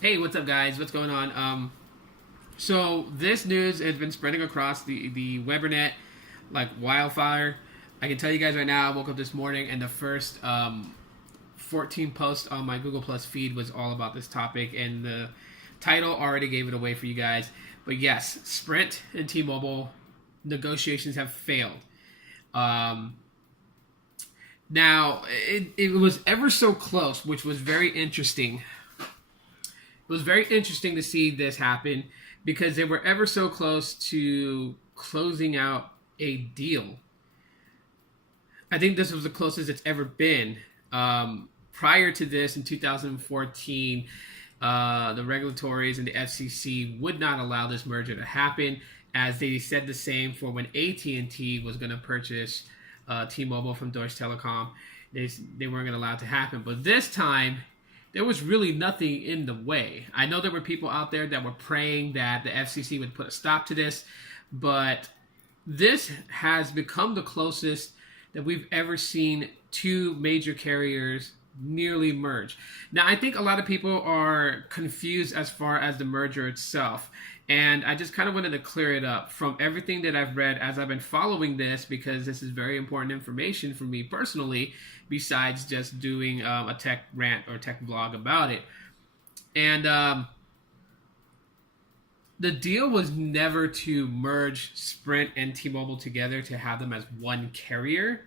Hey, what's up, guys? What's going on? So this news has been spreading across the Webernet like wildfire. I can tell you guys right now. I woke up this morning and the first 14 posts on my Google Plus feed was all about this topic, and the title already gave it away for you guys. But yes, Sprint and T-Mobile negotiations have failed. Um, it was ever so close, which was very interesting. It was very interesting to see this happen because they were ever so close to closing out a deal. I think this was the closest it's ever been. Prior to this, in 2014, the regulatories and the FCC would not allow this merger to happen, as they said the same for when AT&T was going to purchase T-Mobile from Deutsche Telekom. They weren't going to allow it to happen. But this time, there was really nothing in the way. I know there were people out there that were praying that the FCC would put a stop to this, but this has become the closest that we've ever seen two major carriers nearly merge. Now, I think a lot of people are confused as far as the merger itself, and I just kind of wanted to clear it up from everything that I've read as I've been following this, because this is very important information for me personally, besides just doing a tech rant or tech vlog about it. And the deal was never to merge Sprint and T-Mobile together to have them as one carrier,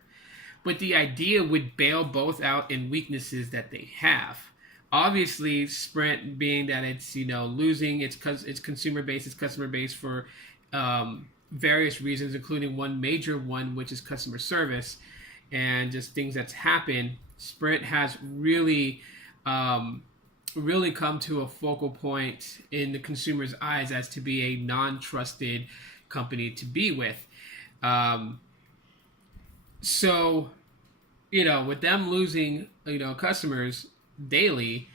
but the idea would bail both out in weaknesses that they have. Obviously, Sprint, being that it's losing its consumer base, its customer base for various reasons, including one major one, which is customer service and just things that's happened. Sprint has really come to a focal point in the consumer's eyes as to be a non-trusted company to be with. So, with them losing, customers daily,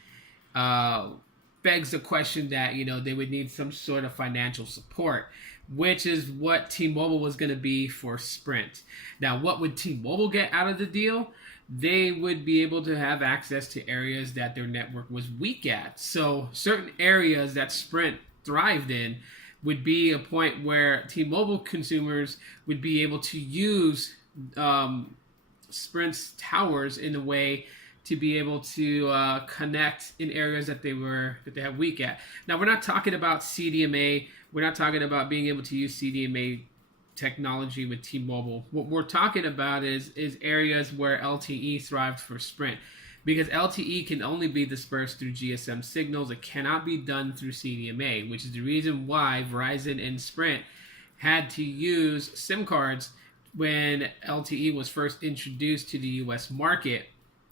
begs the question that, they would need some sort of financial support, which is what T-Mobile was going to be for Sprint. Now, what would T-Mobile get out of the deal? They would be able to have access to areas that their network was weak at. So certain areas that Sprint thrived in would be a point where T-Mobile consumers would be able to use Sprint's towers in a way to be able to connect in areas that they have weak at. Now, we're not talking about CDMA. We're not talking about being able to use CDMA technology with T-Mobile. What we're talking about is areas where LTE thrived for Sprint, because LTE can only be dispersed through GSM signals. It cannot be done through CDMA, which is the reason why Verizon and Sprint had to use SIM cards when LTE was first introduced to the US market,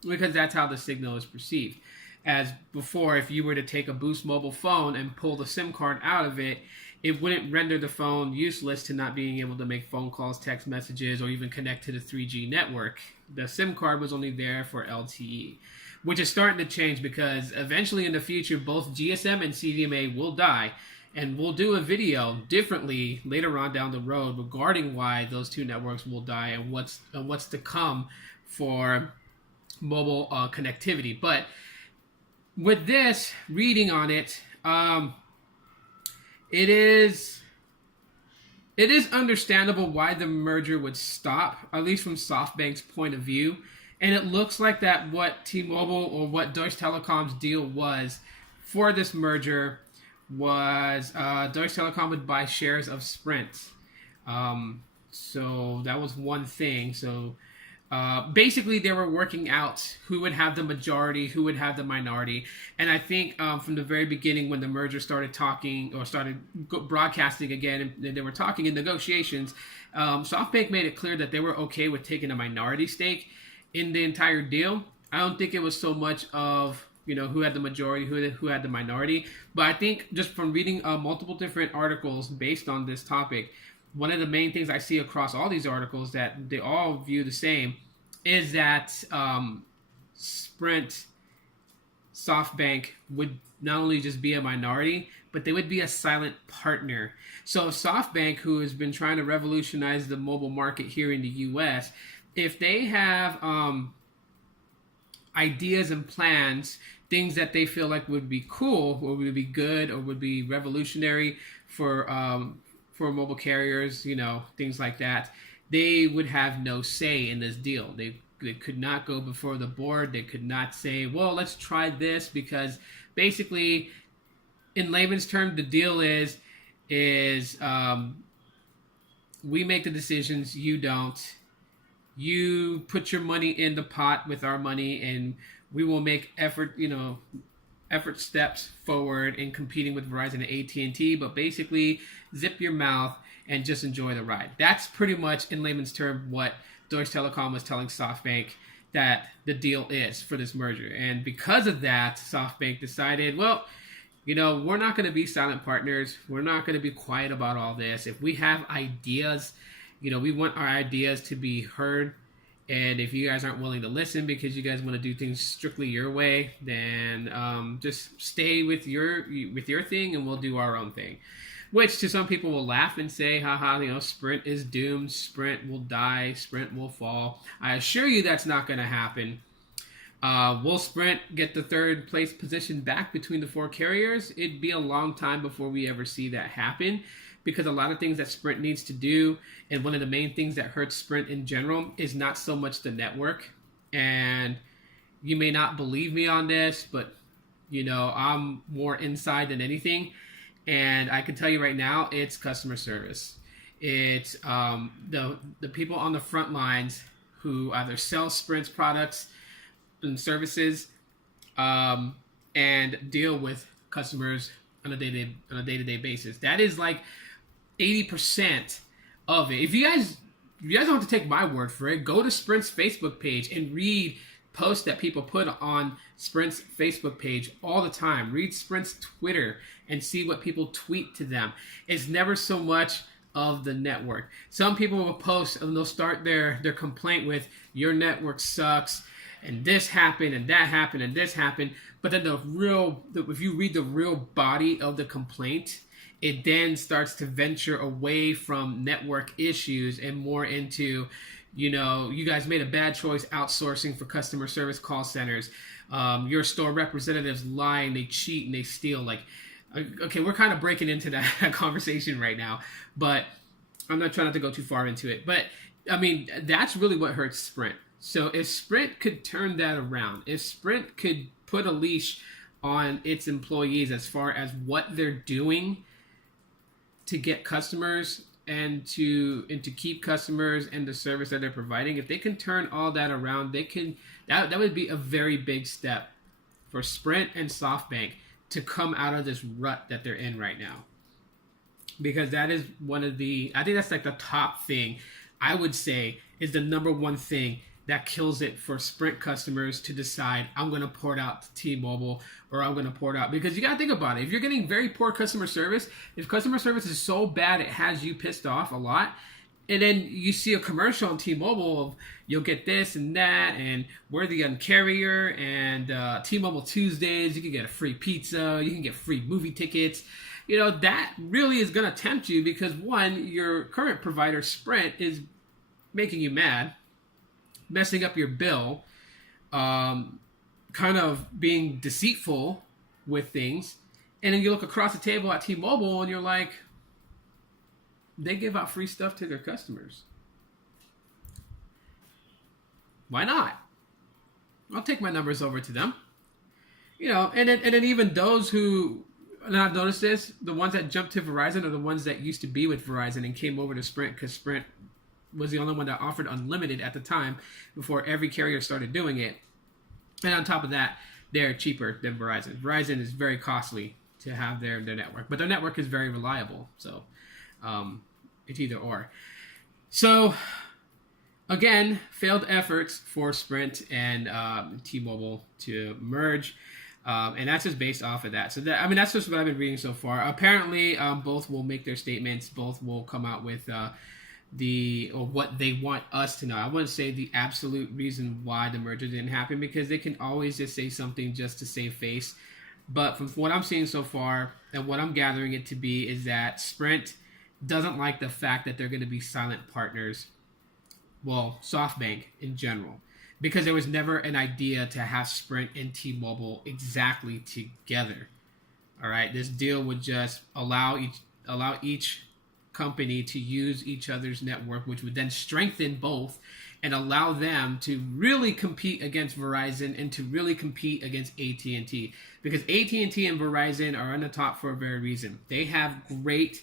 because that's how the signal is perceived. As before, if you were to take a Boost mobile phone and pull the SIM card out of it, it wouldn't render the phone useless to not being able to make phone calls, text messages, or even connect to the 3G network. The SIM card was only there for LTE, which is starting to change, because eventually in the future, both GSM and CDMA will die. And we'll do a video differently later on down the road regarding why those two networks will die and what's to come for mobile connectivity. But with this, reading on it, it is understandable why the merger would stop, at least from SoftBank's point of view. And it looks like that what T-Mobile or what Deutsche Telekom's deal was for this merger was Deutsche Telekom would buy shares of Sprint. So that was one thing. So basically, they were working out who would have the majority, who would have the minority. And I think from the very beginning, when the merger started talking or started broadcasting again, and they were talking in negotiations, SoftBank made it clear that they were okay with taking a minority stake in the entire deal. I don't think it was so much of who had the majority, who had the minority. But I think just from reading multiple different articles based on this topic, one of the main things I see across all these articles that they all view the same is that Sprint, SoftBank would not only just be a minority, but they would be a silent partner. So SoftBank, who has been trying to revolutionize the mobile market here in the US, if they have ideas and plans things that they feel like would be cool or would be good or would be revolutionary for mobile carriers, things like that, they would have no say in this deal. They could not go before the board. They could not say, well, let's try this, because basically, in layman's term, the deal is we make the decisions, you don't. You put your money in the pot with our money, and we will make effort steps forward in competing with Verizon and AT&T. But basically, zip your mouth and just enjoy the ride. That's pretty much, in layman's term, what Deutsche Telekom was telling SoftBank that the deal is for this merger. And because of that, SoftBank decided, well, we're not going to be silent partners. We're not going to be quiet about all this. If we have ideas, we want our ideas to be heard. And if you guys aren't willing to listen because you guys want to do things strictly your way, then just stay with your thing, and we'll do our own thing. Which to some people will laugh and say, haha, Sprint is doomed. Sprint will die. Sprint will fall. I assure you that's not going to happen. Will Sprint get the third place position back between the four carriers? It'd be a long time before we ever see that happen, because a lot of things that Sprint needs to do, and one of the main things that hurts Sprint in general, is not so much the network. And you may not believe me on this, but I'm more inside than anything. And I can tell you right now, it's customer service. It's the people on the front lines who either sell Sprint's products and services and deal with customers on a day-to-day basis. That is like 80% of it. If you guys don't have to take my word for it, go to Sprint's Facebook page and read posts that people put on Sprint's Facebook page all the time. Read Sprint's Twitter and see what people tweet to them. It's never so much of the network. Some people will post and they'll start their complaint with, your network sucks, and this happened, and that happened, and this happened. But then if you read the real body of the complaint, it then starts to venture away from network issues and more into, you guys made a bad choice outsourcing for customer service call centers. Your store representatives lie and they cheat and they steal. Okay, we're kind of breaking into that conversation right now, but I'm not trying not to go too far into it. But, that's really what hurts Sprint. So if Sprint could turn that around, if Sprint could put a leash on its employees as far as what they're doing to get customers and to keep customers and the service that they're providing, if they can turn all that around, that would be a very big step for Sprint and SoftBank to come out of this rut that they're in right now. Because that is I think that's like the top thing, I would say, is the number one thing that kills it for Sprint customers to decide, I'm going to port out to T-Mobile, or I'm going to port out. Because you got to think about it. If you're getting very poor customer service, if customer service is so bad it has you pissed off a lot, and then you see a commercial on T-Mobile of, you'll get this and that, and we're the Un-carrier, and T-Mobile Tuesdays, you can get a free pizza, you can get free movie tickets. That really is going to tempt you, because one, your current provider, Sprint, is making you mad, messing up your bill, kind of being deceitful with things. And then you look across the table at T-Mobile and you're like, they give out free stuff to their customers. Why not? I'll take my numbers over to them. And then even those who, and I've noticed this, the ones that jumped to Verizon are the ones that used to be with Verizon and came over to Sprint, because Sprint was the only one that offered unlimited at the time before every carrier started doing it. And on top of that, they're cheaper than Verizon. Verizon is very costly to have their network, but their network is very reliable. So it's either or. So again, failed efforts for Sprint and T-Mobile to merge. And that's just based off of that. So that's just what I've been reading so far. Apparently, both will make their statements. Both will come out with what they want us to know. I wouldn't say the absolute reason why the merger didn't happen, because they can always just say something just to save face. But from what I'm seeing so far and what I'm gathering it to be is that Sprint doesn't like the fact that they're going to be silent partners. Well, SoftBank in general. because there was never an idea to have Sprint and T-Mobile exactly together. All right, this deal would just allow each company to use each other's network, which would then strengthen both and allow them to really compete against Verizon and to really compete against AT&T, because AT&T and Verizon are on the top for a very reason. They have great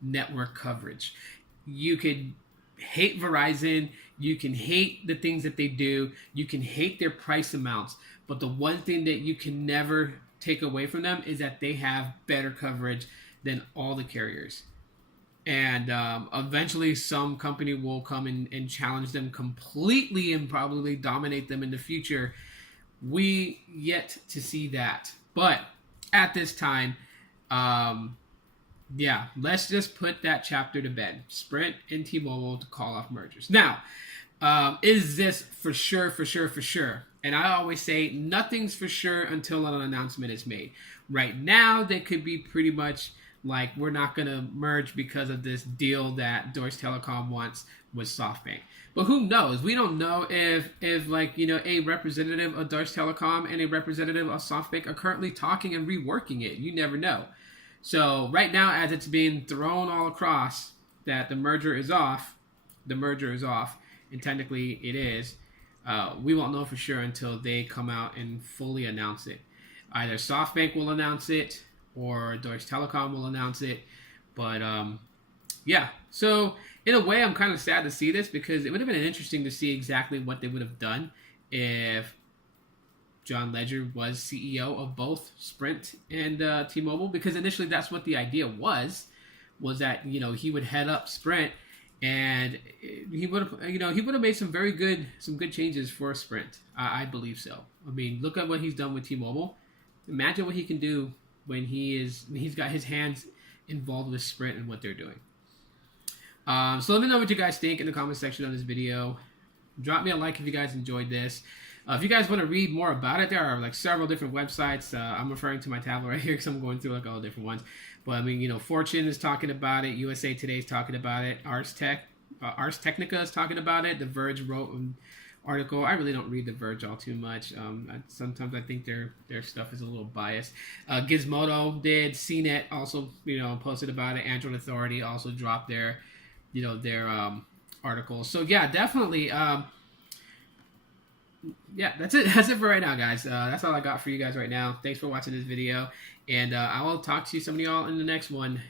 network coverage. You could hate Verizon, you can hate the things that they do, you can hate their price amounts, but the one thing that you can never take away from them is that they have better coverage than all the carriers. And eventually some company will come and challenge them completely and probably dominate them in the future. We yet to see that. But at this time, let's just put that chapter to bed. Sprint and T-Mobile to call off mergers. Now, is this for sure? And I always say nothing's for sure until an announcement is made. Right now, they could be pretty much like, we're not going to merge because of this deal that Deutsche Telekom wants with SoftBank. But who knows? We don't know if a representative of Deutsche Telekom and a representative of SoftBank are currently talking and reworking it. You never know. So right now, as it's being thrown all across that the merger is off, and technically it is, we won't know for sure until they come out and fully announce it. Either SoftBank will announce it or Deutsche Telekom will announce it. But so in a way, I'm kind of sad to see this, because it would have been interesting to see exactly what they would have done if John Ledger was CEO of both Sprint and T-Mobile, because initially that's what the idea was that he would head up Sprint, and he would have made some good changes for Sprint. I believe so. I mean, look at what he's done with T-Mobile. Imagine what he can do when he's got his hands involved with Sprint and what they're doing. So let me know what you guys think in the comment section of this video. Drop me a like if you guys enjoyed this. If you guys want to read more about it, there are like several different websites. I'm referring to my tablet right here because I'm going through like all the different ones. But I mean, Fortune is talking about it. USA Today is talking about it. Ars Technica is talking about it. The Verge wrote an article. I really don't read The Verge all too much. Sometimes I think their stuff is a little biased. Gizmodo did. CNET also posted about it. Android Authority also dropped their article. So yeah, definitely. That's it. That's it for right now, guys. That's all I got for you guys right now. Thanks for watching this video, and I will talk to some of y'all in the next one.